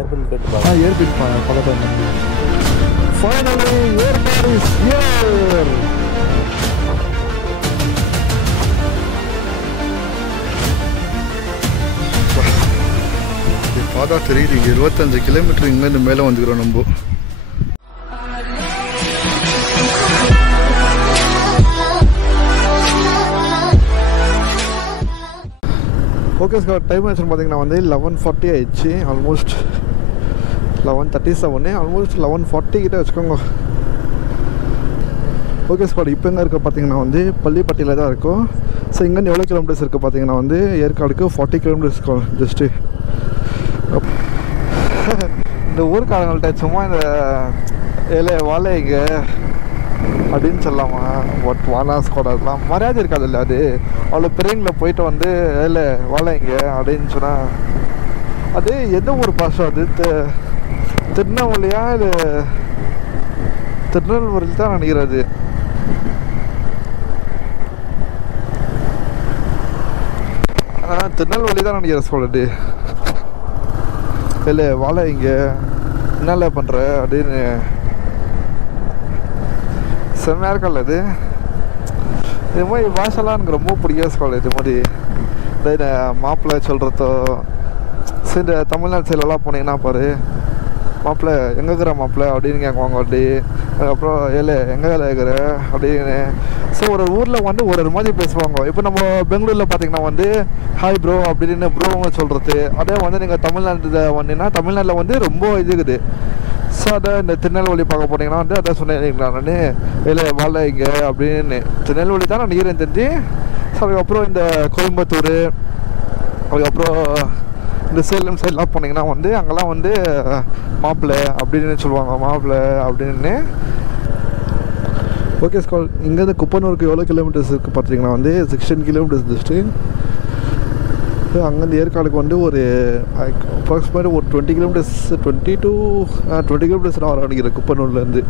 Hairpin bed hairpin பக்கத்தில் finally Yercaud is here. பார்த்தா தெரியுது இங்கே 25 கிலோமீட்டர் இங்கேருந்து மேலே வந்துக்கிறோம் நம்ம. ஓகே சார், டைம் ஆச்சுன்னு பார்த்தீங்கன்னா வந்து 11:40 ஆயிடுச்சு. ஆல்மோஸ்ட் 11:37, ஆல்மோஸ்ட் 11:40 கிட்டே வச்சுக்கோங்க. ஓகே ஸ்குவாட், இப்போ எங்கே இருக்க பார்த்தீங்கன்னா வந்து பள்ளிப்பட்டியில் தான் இருக்கும். ஸோ இங்கேருந்து எவ்வளோ கிலோமீட்டர்ஸ் இருக்குது பார்த்தீங்கன்னா வந்து ஏற்காடுக்கு 40 கிலோமீட்டர்ஸ் இருக்கும் ஜஸ்ட்டு. இந்த ஊருக்காரங்கள்ட்ட சும்மா இந்த வாழைங்க அப்படின்னு சொல்லாமா, பட் வானாஸ் கூட அதெல்லாம் மரியாதை இருக்காது இல்லை. அது அவ்வளோ பெரியங்களை போயிட்டு வந்து வாழைங்க அப்படின்னு சொன்னால் அது எந்த ஒரு பாஷை? அது திருநெல்வேலியா இல்லை திருநெல்வேலியில் தான் நினைக்கிறது. திருநெல்வேலி தான் நினைக்கிறேன் சொல்லிட்டு. இல்லை வாழை இங்கே என்னல பண்ணுற அப்படின்னு செம்மையாக இருக்கல. இது மாதிரி பாஷெல்லாம் எனக்கு ரொம்ப பிடிக்காது ஸ்கூல். இது மாதிரி இந்த மாப்பிள்ளை சொல்கிறதோ, சரி இந்த தமிழ்நாடு சைட்லலாம் போனீங்கன்னா பாரு, மாப்பிள்ளை எங்கே இருக்கிற மாப்பிள்ளை அப்படின்னு கேட்குவாங்க. அப்படி அதுக்கப்புறம் எங்கே இருக்கிற அப்படின்னு. ஸோ ஒரு ஊரில் வந்து ஒரு மாதிரி பேசுவாங்க. இப்போ நம்ம பெங்களூரில் பார்த்தீங்கன்னா வந்து ஹாய் ப்ரோ அப்படின்னு ப்ரோங்க சொல்கிறது. அதே வந்து நீங்கள் தமிழ்நாட்டில் வந்தீங்கன்னா தமிழ்நாட்டில் வந்து ரொம்ப இது இருக்குது. ஸோ அதை இந்த திருநெல்வேலி பார்க்க போனீங்கன்னா வந்து அதான் சொன்னேன் நான் வாழை இங்கே அப்படின்னு. திருநெல்வேலி தான் நான் நீரேன் தெரிஞ்சு. ஸோ அதுக்கப்புறம் இந்த கோயம்புத்தூர், அதுக்கப்புறம் இந்த சேலம் சைட்லாம் போனீங்கன்னா வந்து அங்கெல்லாம் வந்து மாப்பிள்ளை அப்படின்னு சொல்லுவாங்க, மாப்பிள்ளை அப்படின்னு. ஓகே ஸ்கால், இங்கேருந்து குப்பனூருக்கு எவ்வளோ கிலோமீட்டர்ஸ் இருக்குது பார்த்தீங்கன்னா வந்து 16 கிலோமீட்டர்ஸ் ஜஸ்ட்டு. அங்கேருந்து ஏற்காடுக்கு வந்து ஒரு அப்ராக்சிமேட் ஒரு 20 கிலோமீட்டர்ஸ், 20 கிலோமீட்டர்ஸ் நான் வர நினைக்கிறேன் குப்பனூர்லேருந்து.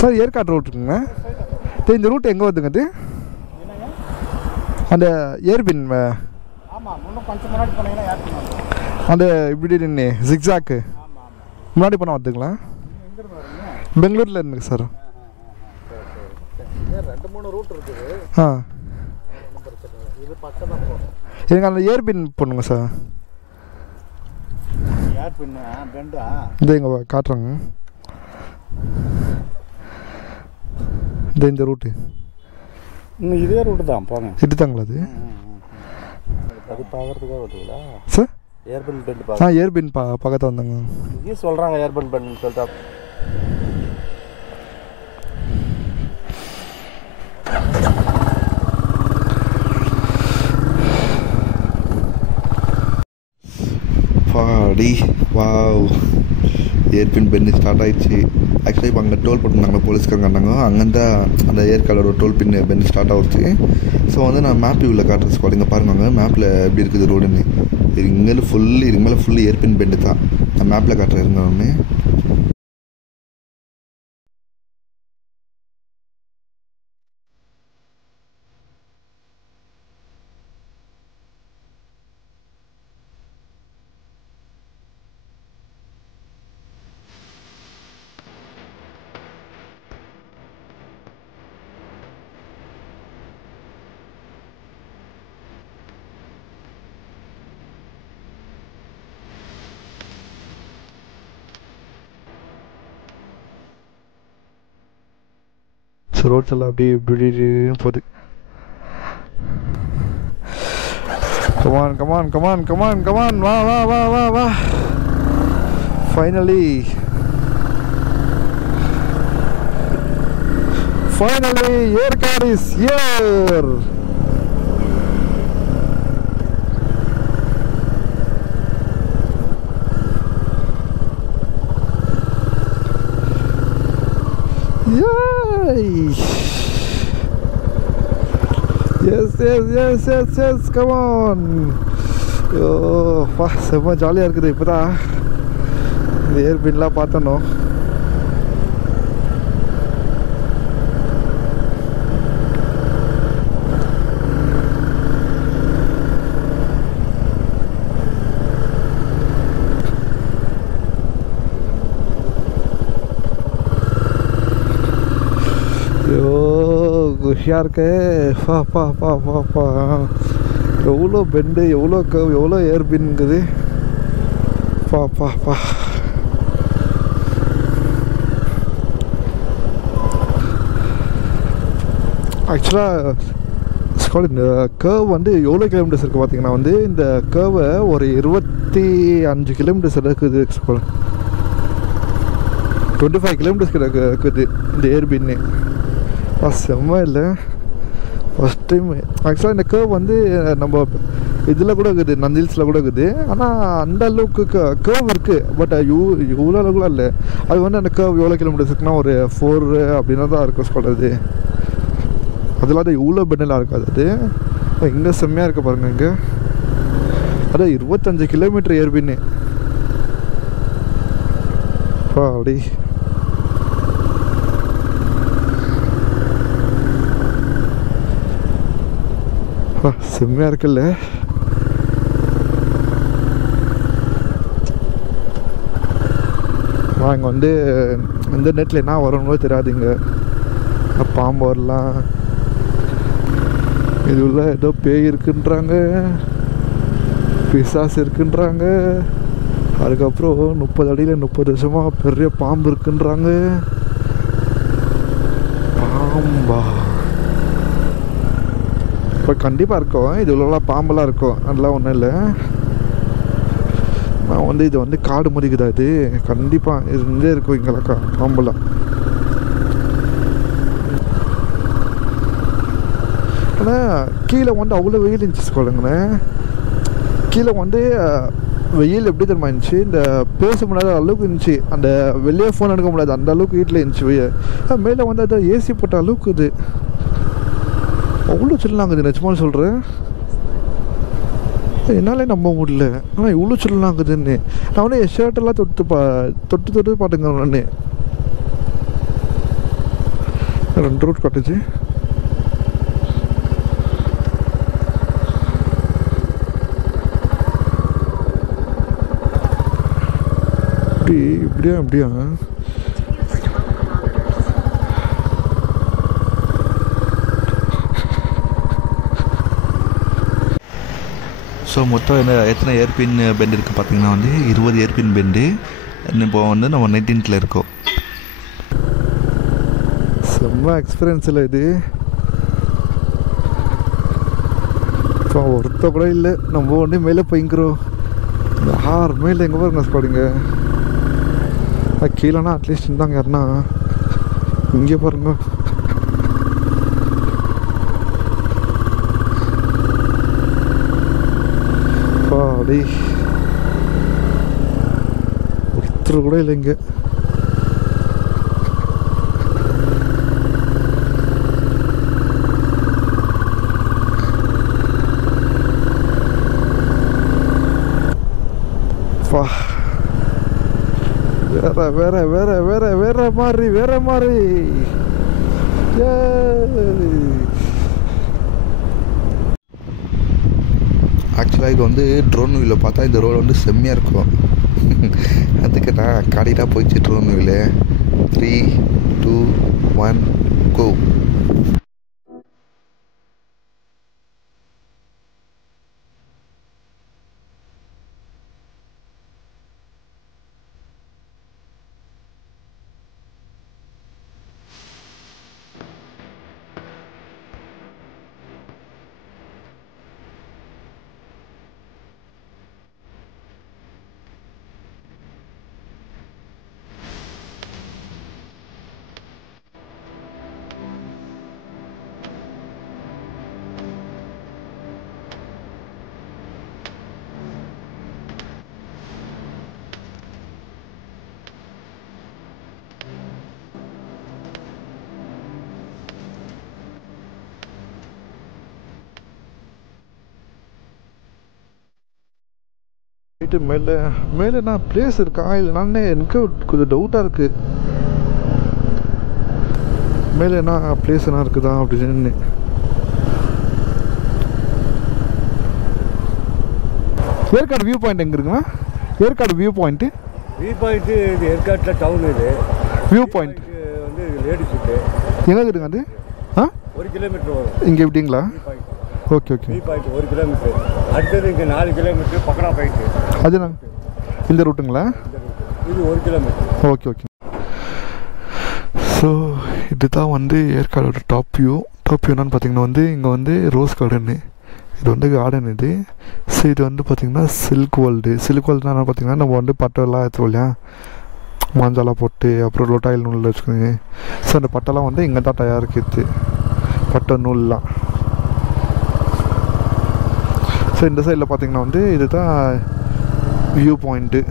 சார் ஏற்காடு ரூட் இருக்குங்க. இந்த ரூட் எங்கே வருதுங்க? அது அந்த ஏர்பின் அந்த இப்படி நின்று ஜிக்ஸாக்கு முன்னாடி போனால் வந்துங்களா? பெங்களூரில் இருந்துங்க சார். 2-3 ரூட் இருக்குது. இது பக்கம் எனக்கு அந்த ஏர்பின் போடணுங்க சார். ஏர்பின் பெண்டா இந்த இங்கே காட்டுறாங்க. இந்த ரூட்டு இதே ரூட்டு தான் போங்க. இதுதாங்களா அது? அது பார்க்குறதுக்காக வருதுங்களா சார்? ஏர்பின் பெண்ட் ஏர்பின் பக்கத்தில் வந்தாங்க. இங்கே சொல்கிறாங்க ஏர்பின் பெண்ட்னு சொல்லிட்டா. பாடி வாவ், ஏர்பின் பெண்டு ஸ்டார்ட் ஆகிடுச்சு. ஆக்சுவலி இப்போ அங்கே டோல் போட்டுருந்தாங்க, போலீஸ்காரங்க. அங்கேருந்தா அந்த ஏற்காடோட டோல் பின் பெண்டு ஸ்டார்ட் ஆகிடுச்சு. ஸோ வந்து நான் மேப் வியூவில் காட்டுறது ஸ்குவாட். இங்கே பாருங்க, அங்கே மேப்பில் எப்படி இருக்குது ரோடுன்னு. இங்கேருந்து இதுக்கு மேலே ஃபுல்லு ஏர்பின் பெண்டு தான். நான் மேப்பில் காட்டுறேன் இருங்க ஒன்று. ரோட்ஸ் எல்லாம் அப்படியே இப்படி போகுது. Come on come on come on come on come on, வா வா வா வா வா. Finally Yercaud is here. Yes, come on. செம்ம ஜாலியாக இருக்குது. இப்போ தான் இந்த ஏர்பின்லாம் பார்த்தோன்னோ. சரியாக இருக்கு. பா பா பா பா பா எவ்வளோ பெண்டு, எவ்வளோ கர்வ், எவ்வளோ ஏர்பின்ங்குது. பா பா பா ஆக்சுவலாக இந்த கர்வ் வந்து எவ்வளோ கிலோமீட்டர்ஸ் இருக்குது பார்த்தீங்கன்னா வந்து இந்த கர்வை ஒரு 25 கிலோமீட்டர்ஸ் இருக்குது. 25 கிலோமீட்டர்ஸ் இருக்குது இந்த ஏர்பின்னு. செம்ம இல்லை ஃபஸ்ட் டைம். ஆக்சுவலாக இந்த கர்வ் வந்து நம்ம இதில் கூட இருக்குது, நந்தில்ஸில் கூட இருக்குது. ஆனால் அந்த அளவுக்கு கர்வ் இருக்குது. பட் இவ்வளோ அளவுக்குலாம் இல்லை. அது வந்து அந்த கர்வ் எவ்வளோ கிலோமீட்டர்ஸ் இருக்குன்னா ஒரு 4 அப்படின்னா தான் இருக்கும் சொல்கிறது. அதெல்லாம் அது இவ்வளோ பெண்டெல்லாம் இருக்காது. அது இங்கே செம்மையாக இருக்க பாருங்க. இங்கே அதான் 25 கிலோமீட்டர் ஏர்பின்னு. அப்படி செம்மையாக இருக்குல்ல. இங்கே வந்து இந்த நெட்டில் என்ன வரணுங்களோ தெரியாதுங்க. பாம்பு வரலாம், இது உள்ள ஏதோ பேய் இருக்குன்றாங்க, பிசாசு இருக்குன்றாங்க. அதுக்கப்புறம் 30 அடியில் 30 வருஷமாக பெரிய பாம்பு இருக்குன்றாங்க. பாம்பா இப்போ கண்டிப்பாக இருக்கும். இது உள்ளலாம் பாம்பெல்லாம் இருக்கும், அதெல்லாம் ஒன்றும் இல்லை. நான் வந்து இது வந்து காடு மதிக்குதா, இது கண்டிப்பாக இருந்தே இருக்கும் இங்கெல்லாம் பாம்பெல்லாம். ஆனால் கீழே வந்து அவ்வளோ வெயில் இருந்துச்சு சொல்லுங்கண்ணே. கீழே வந்து வெயில் எப்படி தெரியுமா இருந்துச்சு, இந்த பேச முடியாத அளவுக்கு இருந்துச்சு. அந்த வெளியே ஃபோன் எடுக்க முடியாது அந்த அளவுக்கு வீட்டில் இருந்துச்சு வெயில். மேலே வந்து அதை ஏசி போட்ட அளவுக்கு இது அவ்வளோ சில்லாங்குது. நிஜமாக சொல்கிறேன், என்னாலே நம்ப முடியல. ஆனால் இவ்வளோ சில்லாங்குதுன்னு. நான் வந்து என் ஷர்ட்டெல்லாம் தொட்டு பாட்டுங்க. நான் 2 ரூட் கட்டுச்சு. இப்படியா ஸோ மொத்தம் எத்தனை ஏர்பின் பெண்டு இருக்குது பார்த்தீங்கன்னா வந்து 20 ஏர்பின் பெண்டு. இப்போ வந்து நம்ம 19th இருக்கோம். செம்ம எக்ஸ்பீரியன்ஸ் இல்லை இது. இப்போ ஒருத்த கூட இல்லை. நம்ம ஒன்றே மேலே போய்க்கிறோம். யாருமே இல்லை. எங்கே பாருங்க ஸ்குவாடுங்க. கீழேனா அட்லீஸ்ட் இருந்தாங்க யாருன்னா. இங்கே பாருங்க. அப்படி ஒருத்தர் கூட இல்லை இங்கே. வேற மாதிரி ஆக்சுவலாக இது வந்து ட்ரோன் வியூவில் பார்த்தா இந்த ரோடு வந்து செம்மையாக இருக்கும். அதுக்கு நான் காடிட்டாக போயிடுச்சு ட்ரோன் வியூவில். 3, 2, 1 கோ. மேலே நான் பிளேஸ் இருக்கா இல்லை? நானே எனக்கு கொஞ்சம் டவுட்டாக இருக்குது. மேலே என்ன பிளேஸ் என்ன இருக்குதா அப்படின்னு. ஏற்காடு வியூ பாயிண்ட் எங்கே இருக்குண்ணா? ஏற்காடு வியூ பாயிண்ட்டு இது ஏற்காட்டில் டவுன். இது வியூ பாயிண்ட் வந்து லேடிஸ் எங்கே இருக்குங்க அது? 1 கிலோமீட்டர் வரும். இங்கே எப்படிங்களா? Okay okay. View point 1 kilometre. அடுத்தது இங்கே 4 கிலோமீட்டர் பக்கடா பாயிண்ட். அது நாங்கள் இந்த ரூட்டுங்களா? இது 1 கிலோமீட்டர். Okay okay. ஸோ இதுதான் வந்து ஏற்காடோட டாப் வியூ என்னன்னு பார்த்தீங்கன்னா வந்து இங்கே வந்து ரோஸ் கார்டனு, இது வந்து கார்டன் இது. ஸோ இது வந்து பார்த்திங்கன்னா சில்க் வேர்ல்டுனா என்ன பார்த்திங்கன்னா நம்ம வந்து பட்டெல்லாம் எடுத்துருவோம் இல்லையா, மஞ்சளாக போட்டு அப்புறம் லொட்டாயில் நூலில் வச்சுக்கோங்க. ஸோ அந்த பட்டெல்லாம் வந்து இங்கே தான் தயாரிக்கிறது, பட்டை நூல்லாம். ஸோ இந்த சைடில் பார்த்திங்கன்னா வந்து இதுதான் வியூ பாயிண்ட்டு.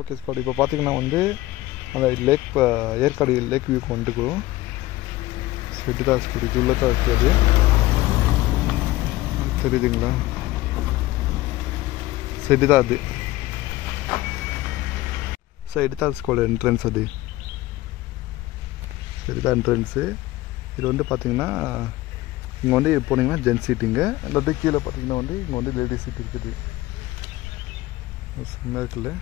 Okay spot. இப்போ பார்த்தீங்கன்னா வந்து அந்த ஏற்காடு லேக் வியூக்கு வந்துக்குறோம். செட்டு தான் ஸ்கூடி ஜுல்ல தான் இருக்குது, தெரியுதுங்களா? செட்டு தான் அது. ஸோ இதுதான் ஸ்கூலோட என்ட்ரன்ஸ், அது இதுதான் என்ட்ரன்ஸு. இது வந்து பார்த்தீங்கன்னா இங்கே வந்து போனீங்கன்னா ஜென்ஸ் சீட்டிங்கு, அந்த கீழே பார்த்தீங்கன்னா வந்து இங்கே வந்து லேடிஸ் சீட் இருக்குது. செம்மையாக இருக்குல்ல?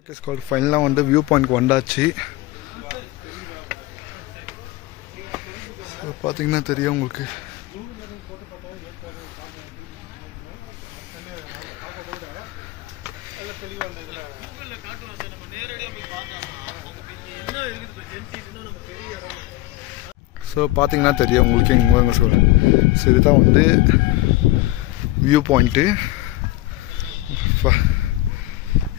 ஓகே ஸ்கால், ஃபைனலாக வந்து வியூ பாயிண்ட்க்கு வந்தாச்சு. ஸோ பார்த்தீங்கன்னா தெரியும் உங்களுக்கு. ஸோ பார்த்தீங்கன்னா தெரியும் உங்களுக்கு எங்கே சொல்கிறேன். ஸோ இதுதான் வந்து வியூ பாயிண்ட்டு.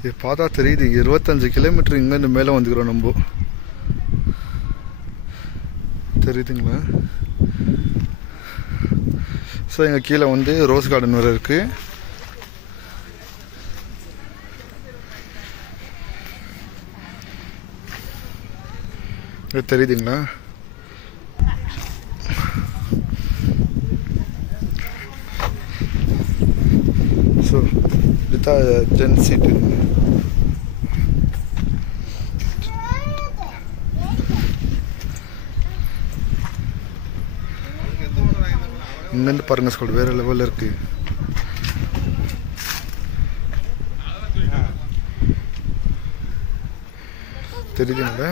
இது பார்த்தா தெரியுது, 25 கிலோமீட்டர் இங்கேருந்து மேலே வந்துக்கிறோம் நம்ம, தெரியுதுங்களா? ஸோ எங்கள் கீழே வந்து ரோஸ் கார்டன் வேறு இருக்குது. இது தெரியுதுங்களா? ஸோ இதுதான் ஜென் சீட்டு. இங்கேருந்து பாருங்கள் ஸ்கூல் வேறு லெவலில் இருக்குது. தெரியுதுங்களா?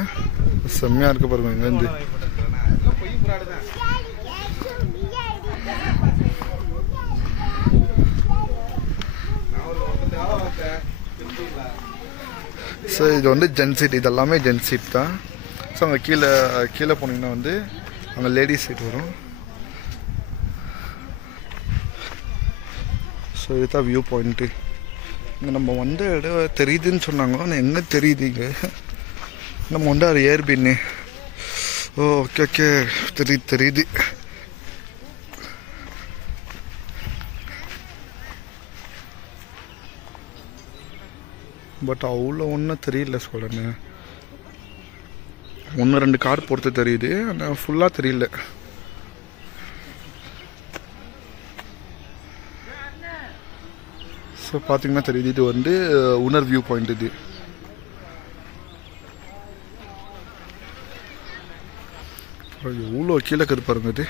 செம்மையாக இருக்குது பாருங்கள் இங்கேருந்து. ஸோ இது வந்து ஜென் சீட், இது எல்லாமே ஜென் சீட் தான். ஸோ அங்கே கீழே போனீங்கன்னா வந்து அங்கே லேடிஸ் சீட் வரும். ஸோ இதுதான் வியூ பாயிண்ட்டு. இங்கே நம்ம வந்த இடம் தெரியுதுன்னு சொன்னாங்க, ஆனால் எங்கே தெரியுது இங்கே? நம்ம வந்து அது ஏர்பின்னு. ஓகே ஓகே, தெரியுது. பட் அவ்வளோ ஒன்றும் தெரியல சொல்லுங்க. 1-2 கார் பொறுத்து தெரியுது, ஆனால் ஃபுல்லாக தெரியல. ஸோ பார்த்தீங்கன்னா தெரியுது, இது வந்து உணர் வியூ பாயிண்ட். இது எவ்வளோ கீழே பாருங்க இது.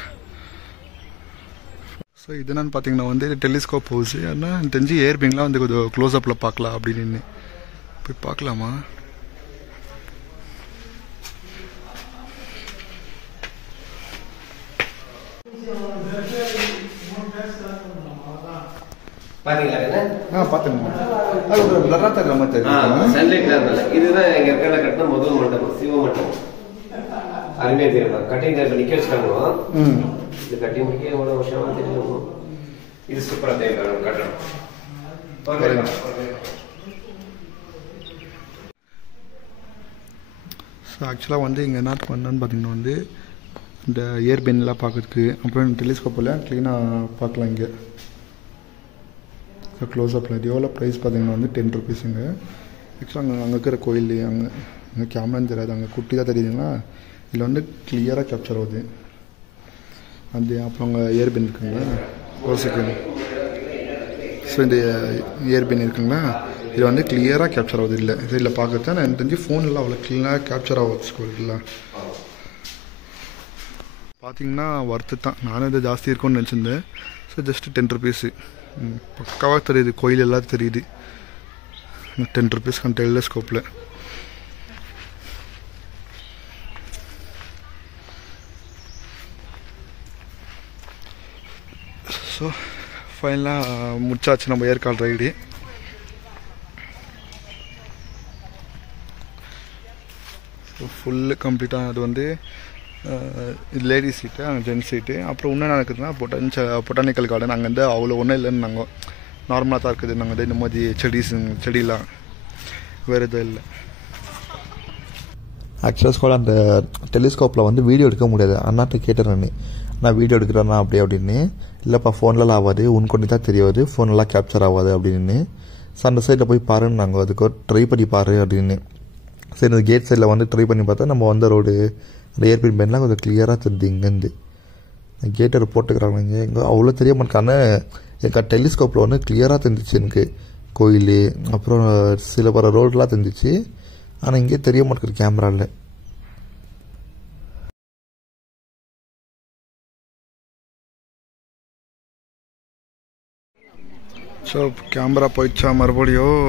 ஸோ இது என்னன்னு பார்த்தீங்கன்னா வந்து டெலிஸ்கோப் ஹவுஸு. ஆனால் எனக்கு தெரிஞ்சு ஏர்பிங்லாம் வந்து கொஞ்சம் க்ளோஸ்அப்பில் பார்க்கலாம் அப்படின்னு. போய் பார்க்கலாமா? இதுதான் எங்க இருக்கிற கட்டின முதல் மண்டபம், சிவ மண்டபம். அருமையா தெரியும். கட்டிங் நிக்க வச்சுட்டாங்க. இது கட்டி முடிக்க எவ்வளவு வருஷமா தெரியும். இது சூப்பரா தெரியும் கட்டணம். ஸோ ஆக்சுவலாக வந்து இங்கே என்ன பண்ணான்னு பார்த்தீங்கன்னா வந்து இந்த ஏர்பென்லாம் பார்க்கறதுக்கு, அப்புறம் டெலிஸ்கோப்பில் க்ளீனாக பார்க்கலாம் இங்கே. ஸோ க்ளோஸ்அப்பில் இது எவ்வளோ ப்ரைஸ் பார்த்தீங்கன்னா வந்து 10 ருபீஸுங்க. ஆக்சுவலாக அங்கே இருக்கிற கோயில் அங்கே கேமரான்னு தெரியாது, அங்கே குட்டி தான் தெரியுதுங்களா. இதில் வந்து கிளியராக கேப்சர் ஆகுது அது. அப்புறம் அங்கே ஏர்பென் இருக்குங்களா, ஒரு செகண்ட். ஸோ இந்த ஏர்பென் இருக்குங்களா, இது வந்து கிளியராக கேப்சர் ஆகுது. இல்லை இதில் பார்க்கறது எனக்கு தெரிஞ்சு ஃபோனில் அவ்வளோ க்ளீனாக கேப்சர் ஆகுது ஸ்கூலில். பார்த்தீங்கன்னா ஒர்த்து தான். நானும் இதை ஜாஸ்தி இருக்கும்னு நினச்சிருந்தேன். So just 10 rupees. பக்காவாக தெரியுது, கோயில் எல்லாம் தெரியுது. 10 ருபீஸ் அந்த டெலிஸ்கோப்பில். ஸோ ஃபைனலாக முடிச்சாச்சு நம்ம ஏற்காடு ரைடு. ஃபுல்லு கம்ப்ளீட்டாக அது வந்து இது லேடிஸ் சீட்டு, அங்கே ஜென்ஸ் சீட்டு. அப்புறம் இன்னும் நடக்குதுன்னா பொட்டானிக்கல் கார்டன். அங்கேருந்து அவ்வளோ ஒன்றும் இல்லைன்னு நாங்கள் நார்மலாக தான் இருக்குது. நாங்கள் வந்து இந்த மாதிரி செடியெலாம் வேறு எதுவும் இல்லை. ஆக்சுவலாக ஸ்கூல் அந்த டெலிஸ்கோப்பில் வந்து வீடியோ எடுக்க முடியாது. அண்ணாட்ட கேட்டேன் நான் வீடியோ எடுக்கிறேன்னா அப்படின்னு. இல்லைப்பா ஃபோன்லலாம் ஆகாது, உனக்கு தான் தெரியாது, ஃபோன்லாம் கேப்சர் ஆகாது அப்படின்னு. ஸோ அந்த சைடில் போய் பாருன்னு நாங்கள் அதுக்கு ட்ரை பண்ணி பாரு அப்படின்னு. சரி இந்த கேட் சைடில் வந்து ட்ரை பண்ணி பார்த்தா நம்ம வந்த ரோடு அந்த ஏர்பின் பேன்லாம் கொஞ்சம் கிளியராக தெரியுது. இங்கேருந்து கேட்டை போட்டுக்கிறாங்க இங்கே எங்கே அவ்வளோ தெரிய மாட்டேக்கான. எனக்கு டெலிஸ்கோப்பில் வந்து கிளியராக தெரிஞ்சிச்சு எனக்கு கோயில், அப்புறம் சில பல ரோடெலாம் தெரிஞ்சிச்சு. ஆனால் இங்கே தெரிய மாட்டேங்குது கேமராவில். ஸோ கேமரா போயிடுச்சா மறுபடியும்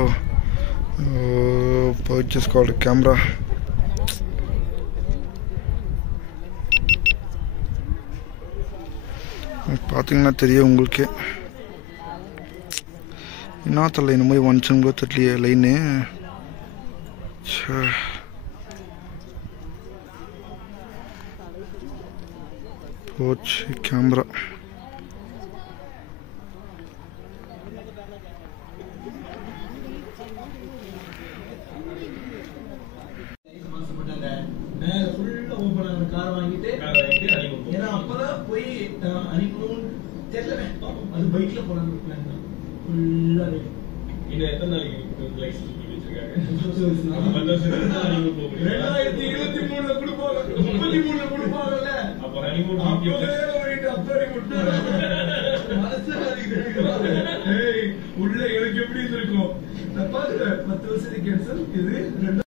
போயிடுச்சு ஸ்குவாட் கேமரா. பார்த்தீங்கன்னா தெரியும் உங்களுக்கு. என்ன தெரியல இந்த மாதிரி வந்துச்சுங்களோ தெரியலையே லைனு. போச்சு கேமரா. அது பைக்ல போறாங்க பிளான் தான் ஃபுல்லா இன்னும் எத்தனை நாளைக்கு லைசன்ஸ் கொடுத்துருக்காங்க 2023ல கொடுப்பாங்க 33ல கொடுப்பாங்கல்ல அப்ப ஹனிமூன் உள்ள எனக்கு எப்படி இருக்கும் நான் பாக்குறேன் 10 வருஷத்துக்கு கேன்சல் இது